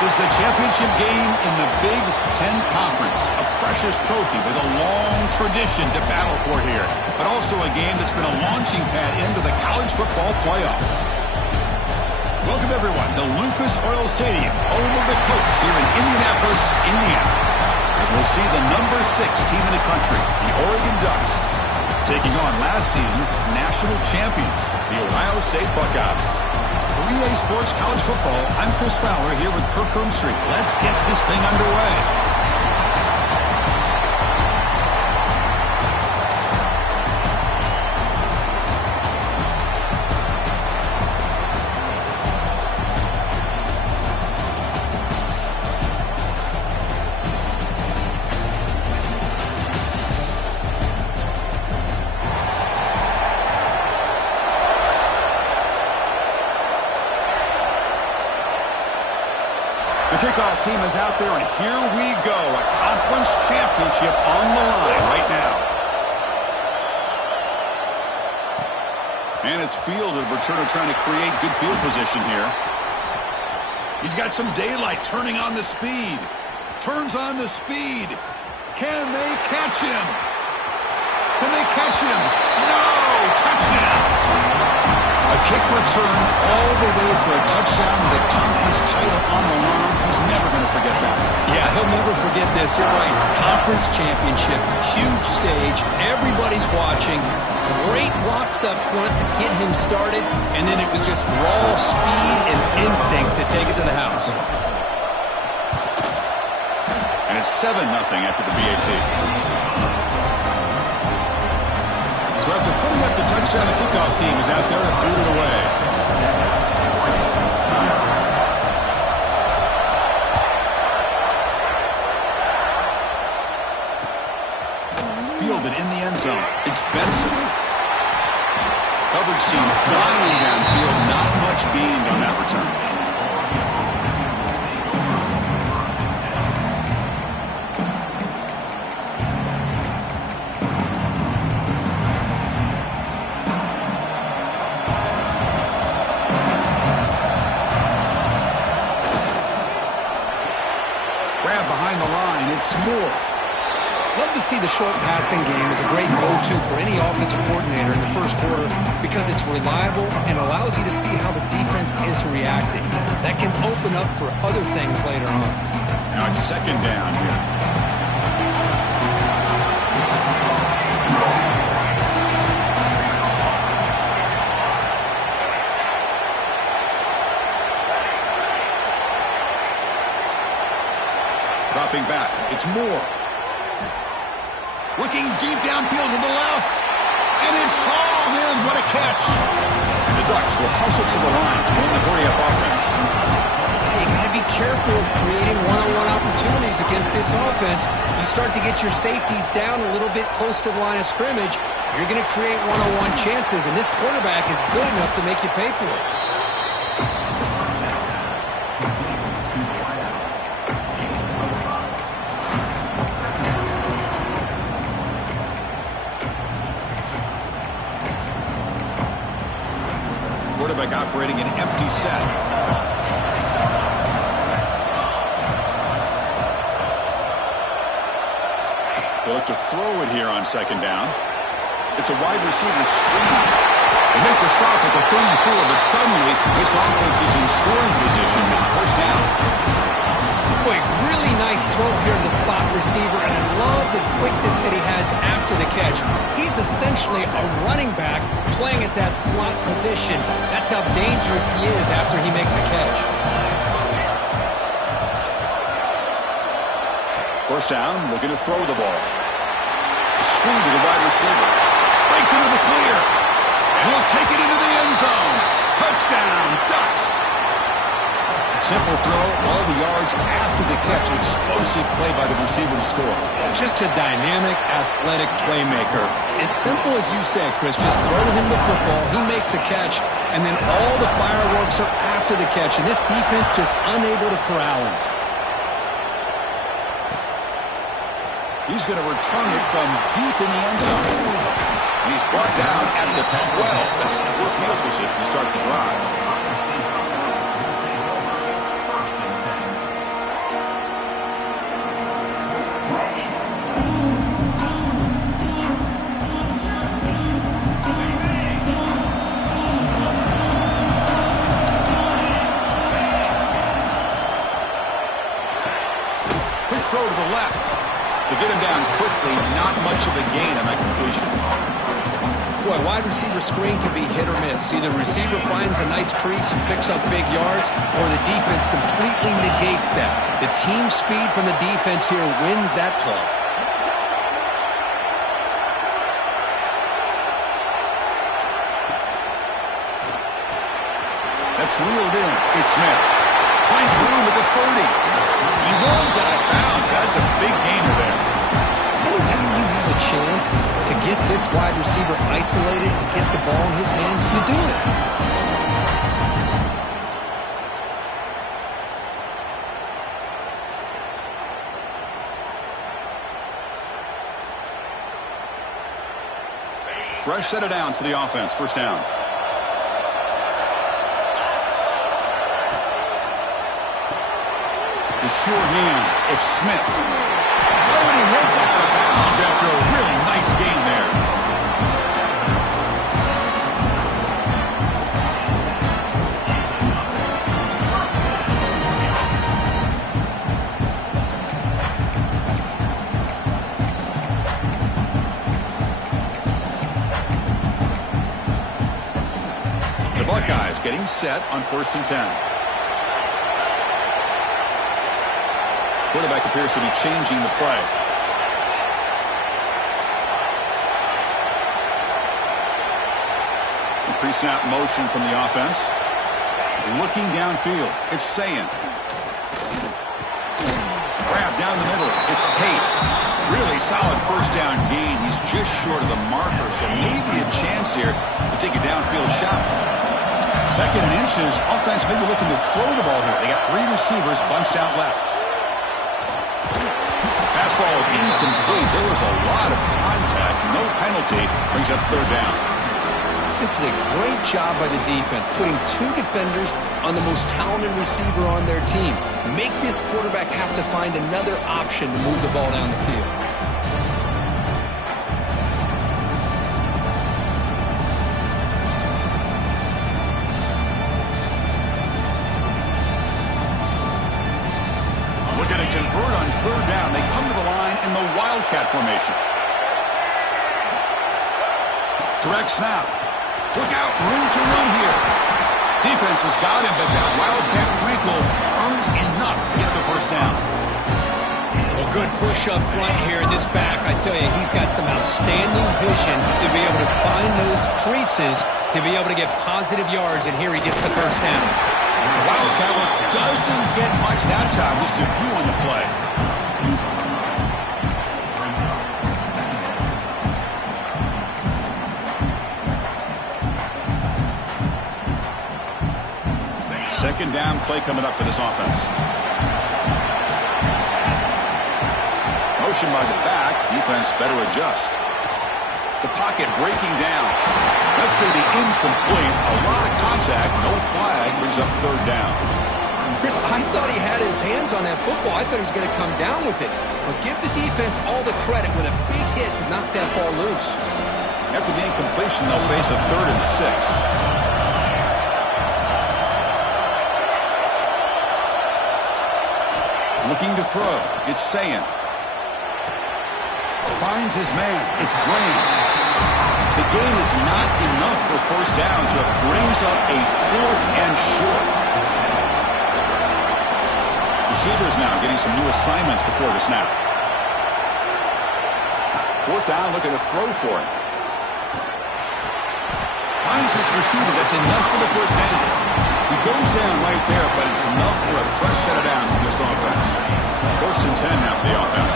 This is the championship game in the Big Ten Conference. A precious trophy with a long tradition to battle for here. But also a game that's been a launching pad into the college football playoff. Welcome, everyone, to Lucas Oil Stadium, home of the Colts here in Indianapolis, Indiana. As we'll see the number 6 team in the country, the Oregon Ducks, taking on last season's national champions, the Ohio State Buckeyes. 3A Sports College Football, I'm Chris Fowler here with Kirk Herbstreit. Let's get this thing underway. Kickoff team is out there, and here we go. A conference championship on the line right now. And it's fielded. Returner trying to create good field position here. He's got some daylight, turning on the speed. Turns on the speed. Can they catch him? Can they catch him? No! Touchdown! A kick return all the way for a touchdown, the conference title on the line. He's never going to forget that. Yeah, he'll never forget this. You're right. Conference championship, huge stage. Everybody's watching. Great blocks up front to get him started. And then it was just raw speed and instincts to take it to the house. And it's 7-0 after the BAT. So after putting up the touchdown, the kickoff team is out there to boot it away. Fielded in the end zone. It's Benson. Coverage seems flying downfield. Not much gained on that return. Moore. Love to see the short passing game as a great go-to for any offensive coordinator in the first quarter because it's reliable and allows you to see how the defense is reacting. That can open up for other things later on. Now it's second down here. Dropping back, it's Moore. Looking deep downfield to the left. And it's hauled in. What a catch. And the Ducks will hustle to the line to win the hurry-up offense. You got to be careful of creating one-on-one opportunities against this offense. You start to get your safeties down a little bit close to the line of scrimmage, you're going to create one-on-one chances, and this quarterback is good enough to make you pay for it. Quarterback operating an empty set. They look to throw it here on second down. It's a wide receiver screen. They make the stop at the 34, but suddenly this offense is in scoring position now. First down. Boy, really nice throw here to the slot receiver, and I love the quickness that he has after the catch. He's essentially a running back playing at that slot position. That's how dangerous he is after he makes a catch. First down, looking to throw the ball. A screen to the wide receiver. Breaks into the clear. And he'll take it into the end zone. Touchdown, Ducks. Simple throw, all the yards after the catch. Explosive play by the receiver to score. Just a dynamic, athletic playmaker. As simple as you say, Chris, just throw him the football, he makes a catch, and then all the fireworks are after the catch, and this defense just unable to corral him. He's going to return it from deep in the end zone. And he's brought down at the 12. That's poor field position to start the drive. get him down quickly. Not much of a gain on that completion. Boy, wide receiver screen can be hit or miss. Either receiver finds a nice crease and picks up big yards, or the defense completely negates that. The team speed from the defense here wins that play. That's reeled in. It's Smith. Finds room at the 30. He runs out of bounds. That's a big gainer there. Anytime you have a chance to get this wide receiver isolated and get the ball in his hands, you do it. Fresh set of downs for the offense. First down. The sure hands. It's Smith. Oh, and he heads out of bounds after a really nice gain there. The Buckeyes getting set on 1st and 10. Quarterback appears to be changing the play. Pre-snap motion from the offense. Looking downfield. It's Sayin. Grab down the middle. It's Tate. Really solid first down gain. He's just short of the marker, so maybe a chance here to take a downfield shot. 2nd and inches. Offense maybe looking to throw the ball here. They got 3 receivers bunched out left. Ball is incomplete. There was a lot of contact. No penalty. Brings up 3rd down. This is a great job by the defense, putting 2 defenders on the most talented receiver on their team. Make this quarterback have to find another option to move the ball down the field. Looking to convert on 3rd down. They come to the line in the Wildcat formation. Direct snap. Look out, room to run here. Defense has got him, but that Wildcat wrinkle earns enough to get the first down. Well, good push up front here in this back. I tell you, he's got some outstanding vision to be able to find those creases, to be able to get positive yards, and here he gets the first down. The Wildcat doesn't get much that time. Just a few on the play. Second down play coming up for this offense. Motion by the back. Defense better adjust. The pocket breaking down. That's going to be incomplete. A lot of contact. No flag. Brings up 3rd down. Chris, I thought he had his hands on that football. I thought he was going to come down with it. But give the defense all the credit with a big hit to knock that ball loose. After the incompletion, they'll face a 3rd and 6. Looking to throw. It's Sayin. Finds his man. It's Brain. The gain is not enough for first down, so it brings up a 4th and short. Receivers now getting some new assignments before the snap. 4th down, look at the throw for it. Finds his receiver. That's enough for the first down. He goes down right there, but it's enough for a fresh set of downs for this offense. 1st and 10 now for the offense.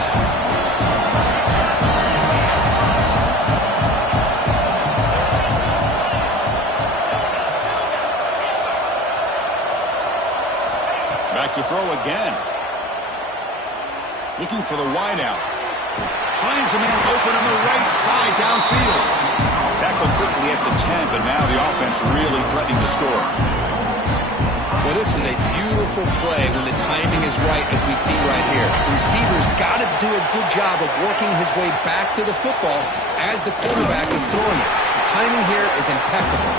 Back to throw again. Looking for the wideout. Finds a man open on the right side downfield. Tackled quickly at the 10, but now the offense really threatening to score. Well, this is a beautiful play when the timing is right, as we see right here. The receiver's got to do a good job of working his way back to the football as the quarterback is throwing it. The timing here is impeccable.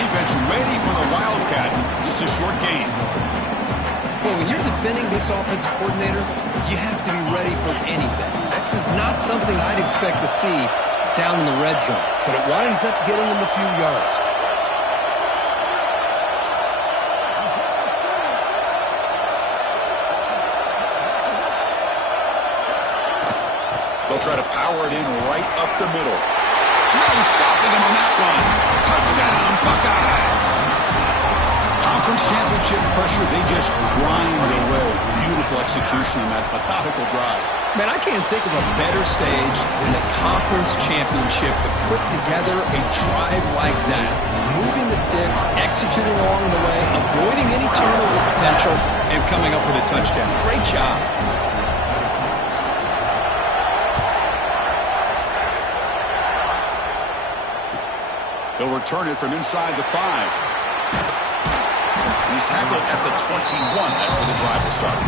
Defense ready for the Wildcat. Just a short gain. Well, when you're defending this offensive coordinator, you have to be ready for anything. This is not something I'd expect to see down in the red zone, but it winds up getting him a few yards. They'll try to power it in right up the middle. No stopping him on that one. Touchdown, Buckeyes. Conference championship pressure, they just grind away. Beautiful execution on that methodical drive. Man, I can't think of a better stage than a conference championship to put together a drive like that. Moving the sticks, executing along the way, avoiding any turnover potential, and coming up with a touchdown. Great job. They'll return it from inside the 5. He's tackled at the 21. That's where the drive will start.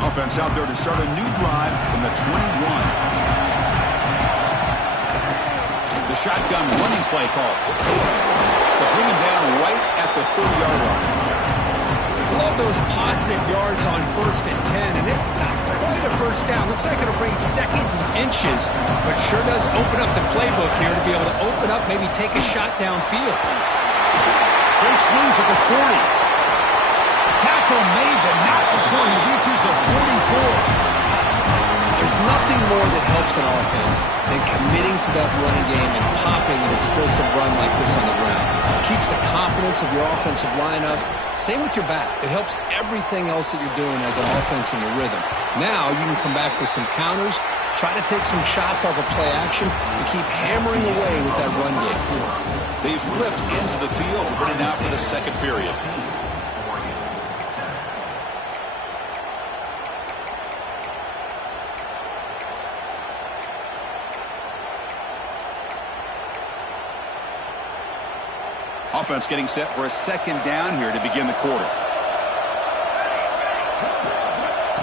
Offense out there to start a new drive from the 21. The shotgun running play call. They'll bring him down right at the 30-yard line. Love those positive yards on 1st and 10, and it's not quite a first down. Looks like it'll bring 2nd and inches, but sure does open up the playbook here to be able to open up, maybe take a shot downfield. Great swings at the 40. Tackle made, but not before he reaches the 44. There's nothing more that helps an offense than committing to that running game and popping an explosive run like this on the ground. It keeps the confidence of your offensive lineup. Same with your back. It helps everything else that you're doing as an offense in your rhythm. Now you can come back with some counters, try to take some shots off of play action, and keep hammering away with that run game. They flipped into the field, ready now for the 2nd period. Offense getting set for a 2nd down here to begin the quarter.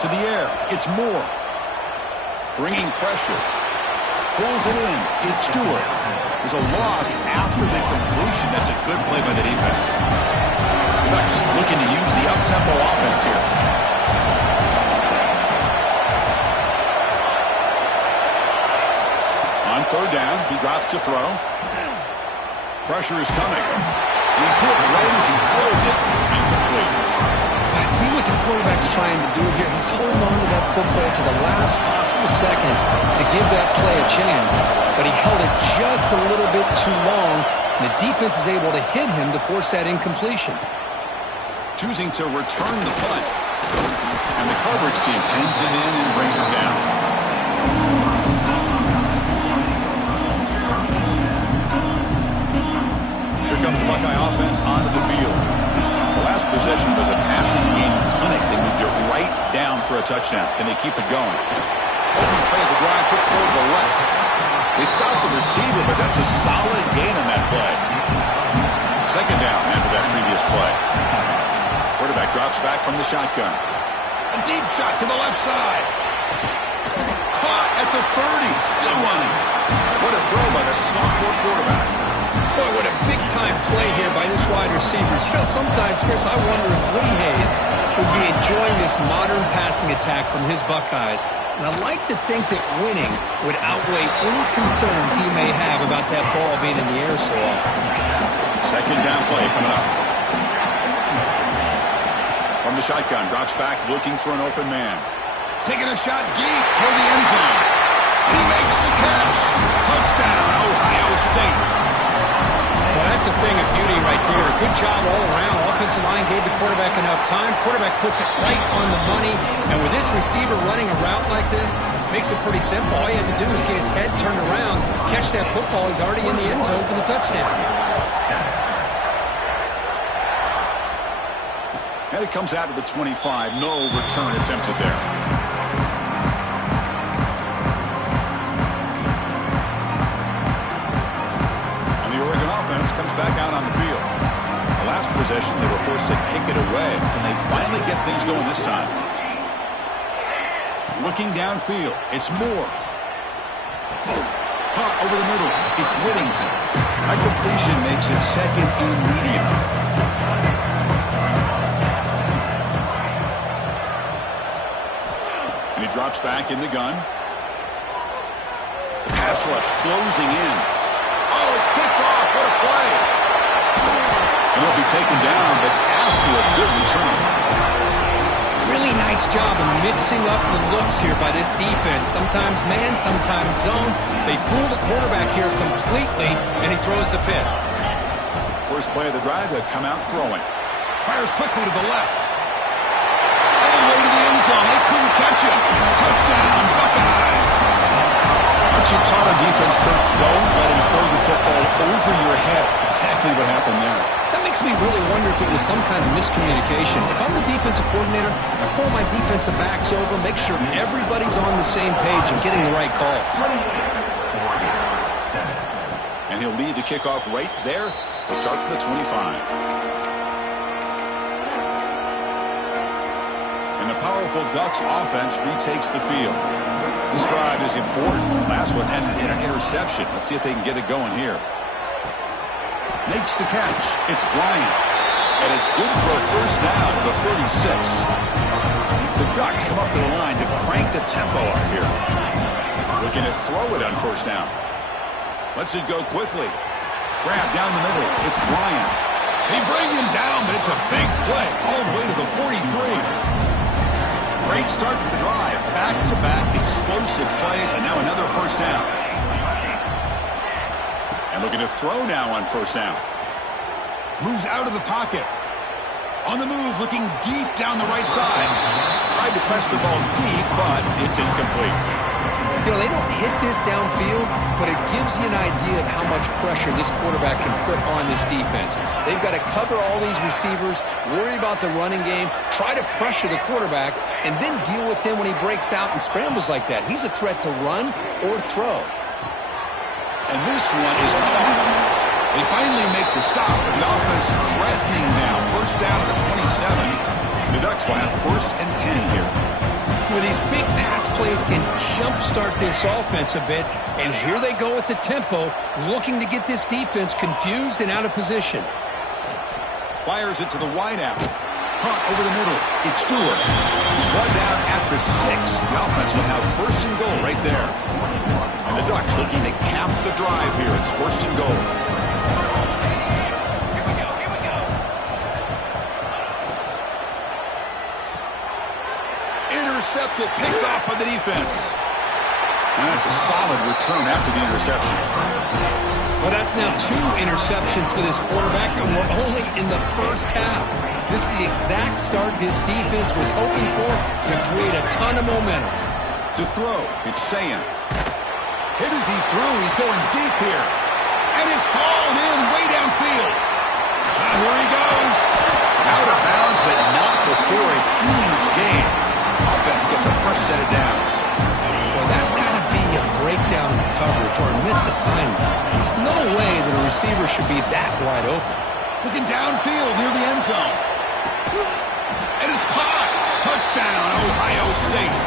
To the air, it's Moore. Bringing pressure. Pulls it in. It's Stewart. There's a loss after the completion. That's a good play by the defense. The Bucs looking to use the up-tempo offense here. On 3rd down, he drops to throw. Pressure is coming. He's hit right as he throws it. Incomplete. I see what the quarterback's trying to do here. He's holding on to that football to the last possible second to give that play a chance. But he held it just a little bit too long. And the defense is able to hit him to force that incompletion. Choosing to return the punt. And the coverage team pins him in and brings him down. Comes the Buckeye offense onto the field. The last possession was a passing game clinic. They moved it right down for a touchdown. Can they keep it going? Opening play of the drive, quick throw to the left. They stop the receiver, but that's a solid gain on that play. 2nd down after that previous play. Quarterback drops back from the shotgun. A deep shot to the left side. Caught at the 30. Still running. What a throw by the sophomore quarterback. Boy, what a big-time play here by this wide receiver. You know, sometimes, Chris, I wonder if Woody Hayes would be enjoying this modern passing attack from his Buckeyes. And I'd like to think that winning would outweigh any concerns he may have about that ball being in the air so often. 2nd down play coming up. From the shotgun, drops back looking for an open man. Taking a shot deep toward the end zone. And he makes the catch. Touchdown, Ohio State. Well, that's a thing of beauty right there. Good job all around. Offensive line gave the quarterback enough time. Quarterback puts it right on the money. And with this receiver running a route like this, makes it pretty simple. All he had to do was get his head turned around, catch that football. He's already in the end zone for the touchdown. And it comes out to the 25. No return attempted there. Comes back out on the field. The last possession, they were forced to kick it away. Can they finally get things going this time? Looking downfield. It's Moore. Caught over the middle. It's Whittington. That completion makes it second and medium. And he drops back in the gun. The pass rush closing in. Oh, it's picked off. What a play. And he'll be taken down, but after a good return. Really nice job of mixing up the looks here by this defense. Sometimes man, sometimes zone. They fool the quarterback here completely, and he throws the pick. First play of the drive, they come out throwing. Fires quickly to the left. All the way to the end zone. They couldn't catch him. Touchdown, Buckeyes. Aren't you taught on defense, Kirk? Don't let him throw the football over your head. Exactly what happened there. That makes me really wonder if it was some kind of miscommunication. If I'm the defensive coordinator, I pull my defensive backs over, make sure everybody's on the same page and getting the right call. And he'll lead the kickoff right there to start the 25. And the powerful Ducks offense retakes the field. This drive is important. Last one ended in an interception. Let's see if they can get it going here. Makes the catch. It's Bryant. And it's good for a first down at the 36. The Ducks come up to the line to crank the tempo up here. Looking to throw it on first down. Lets it go quickly. Grab down the middle. It's Bryant. They bring him down, but it's a big play all the way to the 43. Great start to the drive. Back-to-back explosive plays, and now another first down. And looking to throw now on first down. Moves out of the pocket. On the move, looking deep down the right side. Tried to press the ball deep, but it's incomplete. You know, they don't hit this downfield, but it gives you an idea of how much pressure this quarterback can put on this defense. They've got to cover all these receivers, worry about the running game, try to pressure the quarterback, and then deal with him when he breaks out and scrambles like that. He's a threat to run or throw. And this one is caught. They finally make the stop, but the offense threatening now. First down at the 27. The Ducks will have first and 10 here. Where these big pass plays can jumpstart this offense a bit, and here they go with the tempo, looking to get this defense confused and out of position. Fires it to the wideout. Caught over the middle. It's Stewart. He's brought down at the 6. The offense will have first and goal right there. And the Ducks looking to cap the drive here. It's first and goal. Intercepted, picked off by the defense. And that's a solid return after the interception. Well, that's now 2 interceptions for this quarterback, and we're only in the first half. This is the exact start this defense was hoping for to create a ton of momentum. To throw, it's Sayan. Hit as he threw. He's going deep here. And it's hauled in way downfield. Now here he goes. Out of bounds, but not before a huge gain. Offense gets a fresh set of downs. Well, that's got to be a breakdown in coverage or a missed assignment. There's no way that a receiver should be that wide open. Looking downfield near the end zone. And it's caught. Touchdown, Ohio State.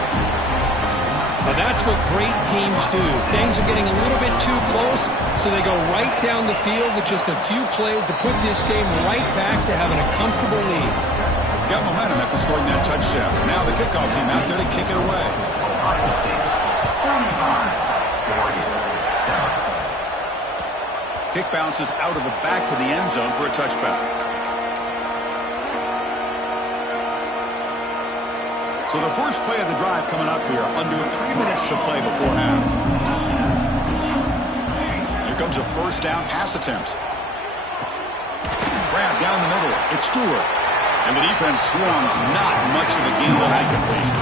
Well, that's what great teams do. Things are getting a little bit too close, so they go right down the field with just a few plays to put this game right back to having a comfortable lead. Got momentum after scoring that touchdown. Now the kickoff team out there to kick it away. Kick bounces out of the back of the end zone for a touchback. So the first play of the drive coming up here, under 3 minutes to play before half. Here comes a first down pass attempt. Grab down the middle. It's Stewart. And the defense swarms not much of a gain on that completion.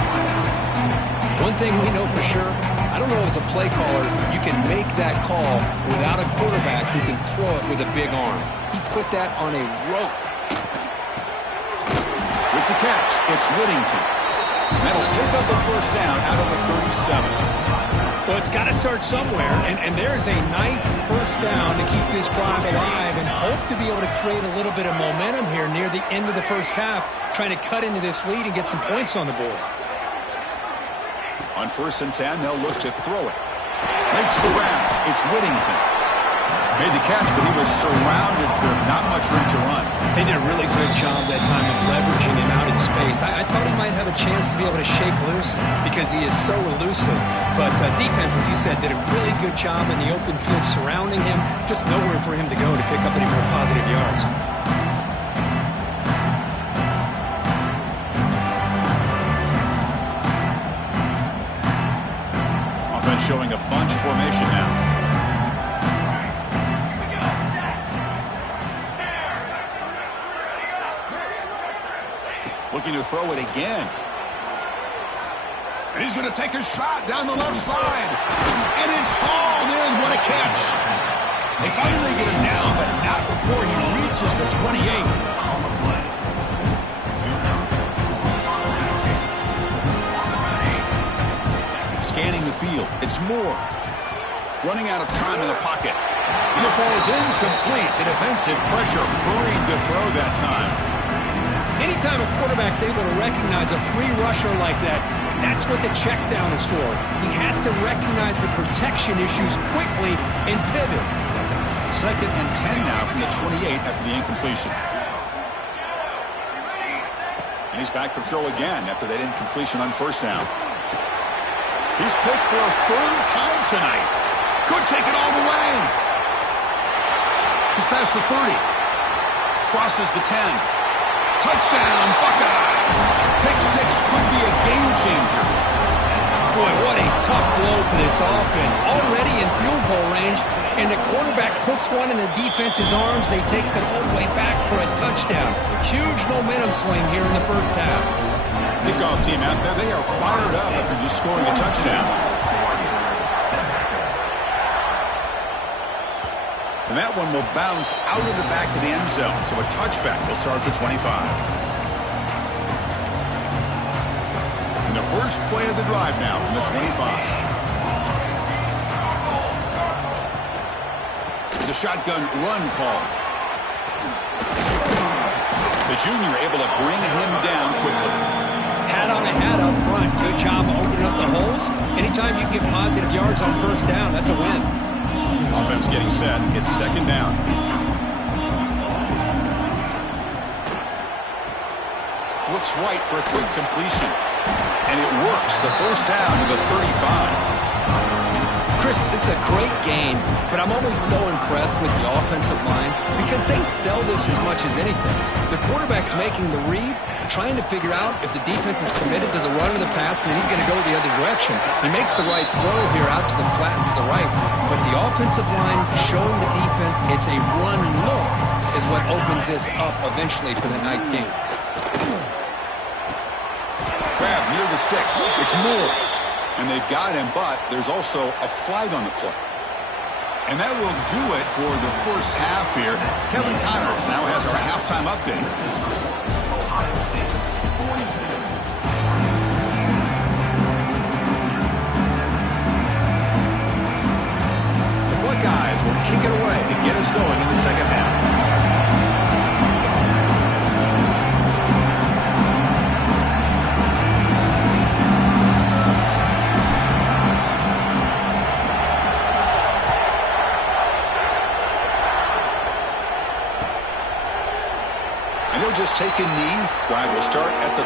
One thing we know for sure, I don't know as a play caller, you can make that call without a quarterback who can throw it with a big arm. He put that on a rope. With the catch, it's Whittington. That'll pick up a first down out of the 37. Well, it's got to start somewhere, and there's a nice first down to keep this drive alive and hope to be able to create a little bit of momentum here near the end of the first half, trying to cut into this lead and get some points on the board. On 1st and 10, they'll look to throw it. Makes the grab. It's Whittington. Made the catch, but he was surrounded for not much room to run. They did a really good job that time of leveraging him out in space. I thought he might have a chance to be able to shake loose because he is so elusive. But defense, as you said, did a really good job in the open field surrounding him. Just nowhere for him to go to pick up any more positive yards. Offense showing a bunch formation now. Looking to throw it again. And he's going to take a shot down the left side. And it's hauled in. What a catch. They finally get him down, but not before he reaches the 28. Scanning the field. It's Moore. Running out of time in the pocket. And it falls incomplete. The defensive pressure hurried the throw that time. Anytime a quarterback's able to recognize a free rusher like that, that's what the check down is for. He has to recognize the protection issues quickly and pivot. 2nd and 10 now from the 28 after the incompletion. And he's back to throw again after that incompletion on 1st down. He's picked for a 3rd time tonight. Could take it all the way. He's past the 30. Crosses the 10. Touchdown, Buckeyes. Pick 6 could be a game changer. Boy, what a tough blow for this offense. Already in field goal range, and the quarterback puts one in the defense's arms. They takes it all the way back for a touchdown. Huge momentum swing here in the 1st half. Kickoff team out there, they are fired up after just scoring a touchdown. And that one will bounce out of the back of the end zone. So a touchback will start at the 25. And the first play of the drive now from the 25. The shotgun run call. The junior able to bring him down quickly. Hat on a hat up front. Good job opening up the holes. Anytime you get positive yards on 1st down, that's a win. Offense getting set. It's 2nd down. Looks right for a quick completion. And it works. The 1st down to the 35. Chris, this is a great game, but I'm always so impressed with the offensive line because they sell this as much as anything. The quarterback's making the read, trying to figure out if the defense is committed to the run or the pass, and then he's going to go the other direction. He makes the right throw here out to the flat and to the right, but the offensive line showing the defense it's a run look is what opens this up eventually for the nice game. Grab near the sticks. It's Moore. And they've got him, but there's also a flag on the play. And that will do it for the 1st half here. Kevin Connors now has our halftime update. The Buckeyes will kick it away to get us going in the 2nd half. Just take a knee. Drive will start at the